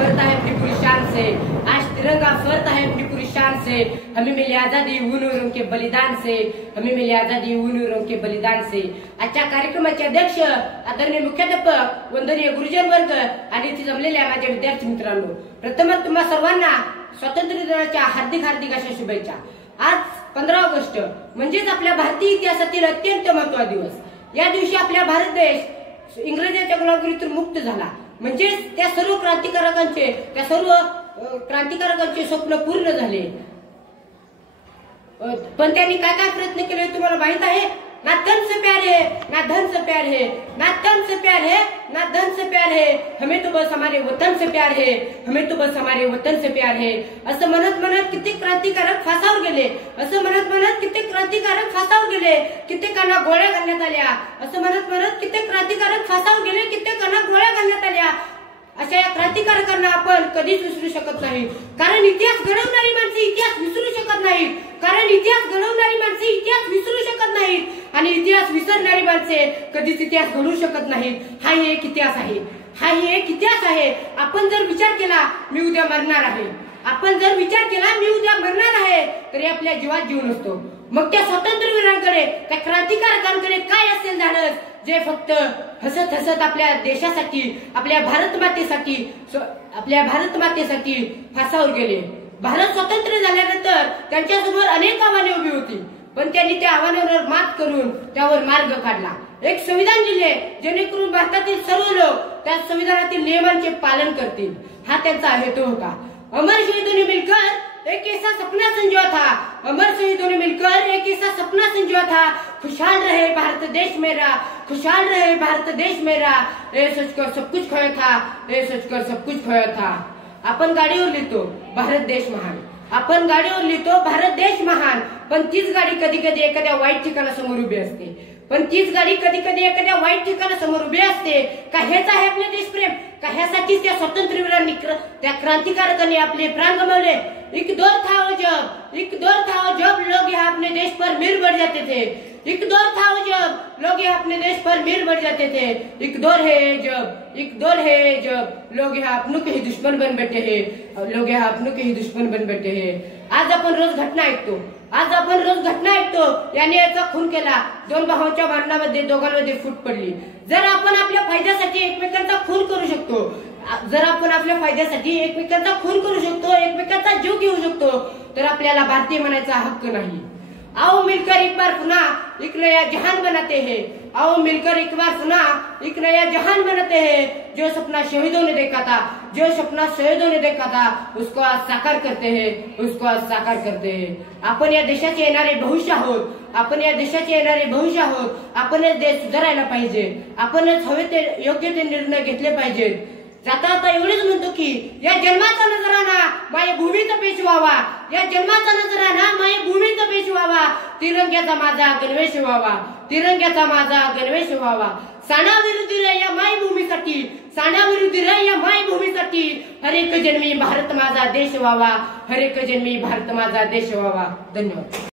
फरता है अपनी पूरी शान से, आज तिरंगा फरता है अपनी पूरी शान से। हमें मिली आजादी उन वीरों के बलिदान से, हमें मिली आजादी उन वीरों के बलिदान से। आजच्या कार्यक्रमाचे अध्यक्ष आदरणीय मुख्याध्यापक, वंदनीय गुरुजन वर्ग आणि इथे जमलेल्या माझ्या विद्यार्थी मित्रांनो, प्रथमच तुम्हा सर्वांना स्वातंत्र्य दिनाच्या हार्दिक हार्दिक अशा शुभेच्छा। आज 15 ऑगस्ट म्हणजेच आपल्या भारतीय इतिहासातील अत्यंत महत्त्वाचा दिवस। या दिवशी आपला भारत देश इंग्रजांच्या गुलामीतून मुक्त झाला, म्हणजेच त्या सर्व क्रांतिकारकांचे स्वप्न पूर्ण झाले। पण त्यांनी काय काय प्रयत्न केले तुम्हाला माहित आहे? ना धन से प्यार है, ना धन से प्यार है, ना तन से प्यार है, ना धन से प्यार है, हमें तो बस हमारे वतन से प्यार है, हमें तो बस हमारे वतन से प्यार है। असं म्हणत किती क्रांतिकारक फासावर गेले, असं म्हणत किती क्रांतिकारक फासावर गेले, कित्येकांना गोळ्या घालण्यात आल्या, असं म्हणत किती क्रांतिकारक फासावर गेले, कित्येकांना गोळ्या घालण्यात आल्या। अशा या क्रांतिकारकांना आपण कधीच विसरू शकत नाही, कारण इतिहास घडवणारी माणसे इतिहास विसरू शकत नाहीत, कारण इतिहास घडवणारी माणसे इतिहास विसरू शकत नाहीत आणि इतिहास विसरणारी माणसे कधीच इतिहास घडवू शकत नाहीत। हा एक इतिहास आहे, हा एक इतिहास आहे। आपण जर विचार केला मी उद्या मरणार आहे, आपण जर विचार केला मी उद्या मरणार आहे, तरी आपल्या जीवात जीव नसतो। मग त्या स्वातंत्र्यवीरांकडे, त्या क्रांतिकारकांकडे काय असेल धाडस, जे फक्त हसत हसत आपल्या देशासाठी, आपल्या भारत मातेसाठी फासावर गेले। भारत स्वतंत्र झाल्यानंतर त्यांच्यासमोर अनेक आव्हाने उभी होती, पण त्यांनी त्या आव्हानांवर मात करून त्यावर मार्ग काढला। एक संविधान दिले जेणेकरून भारतातील सर्व लोक त्या संविधानातील नियमांचे पालन करतील, हा त्यांचा हेतू होता। अमर शहीदों ने मिलकर एक ऐसा सपना संजोया था, अमर शहीदों ने मिलकर एक ऐसा सपना संजोया था, खुशहाल रहे भारत देश मेरा, खुशहाल रहे भारत देश मेरा, ये सोचकर सब कुछ खोया था, ये सोचकर सब कुछ खोया था। आपण गाडीवर लिहितो भारत देश महान, आपण गाडीवर लिहितो भारत देश महान, पण तीच गाडी कधी कधी एखाद्या वाईट ठिकाणासमोर उभी असते, पण तीच गाडी कधी कधी एखाद्या वाईट ठिकाणासमोर उभी असते। का हेच आहे आपले देशप्रेम? का ह्यासाठी त्या स्वातंत्र्यवीरांनी, त्या क्रांतिकारकांनी आपले प्राण गमावले? एक दौर था वो जब लोग यहाँ अपने देश पर मीर बढ़ जाते थे, एक दौर था वो जब लोग यहाँ अपने देश पर मीर बढ़ जाते थे, एक दौर है जब लोग यहाँ अपनों के ही दुश्मन बन बैठे हैं, लोग यहाँ अपनों के ही दुश्मन बन बैठे हैं। आज आपण रोज घटना ऐकतो, याने याचा खून केला, दोन भावांच्या भांडणामध्ये दोघांमध्ये फूट पडली। जर आपण आपल्या फायद्यासाठी एकमेकांचा खून करू शकतो, जर आपण आपल्या फायद्यासाठी एकमेकांचा खून करू शकतो, एकमेकांचा जीव घेऊ शकतो, तर आपल्याला भारतीय म्हणायचा हक्क नाही। आओ मिलकर एक बार पुनः एक नया जहान बनाते हैं, आओ मिलकर एक बार पुनः एक नया जहान बनाते हैं। जो सपना शहीदों ने देखा था, उसको आज साकार करते हैं, आपण या देशाचे येणारे भविष्य आहोत, आपण या देश सुधारायला पाहिजे, आपणच हवे ते योग्य ते निर्णय घेतले पाहिजेत। जाता एवढेच म्हणतो की या जन्माचा नजराना मायभूमीचा पेश व्हावा, या जन्माचा नजराना मायभूमीचा पेश व्हावा, तिरंग्याचा माझा गणवेश व्हावा, साणाविरुद्ध या मायभूमीसाठी, हर एक जन्मी भारत माझा देश व्हावा, धन्यवाद।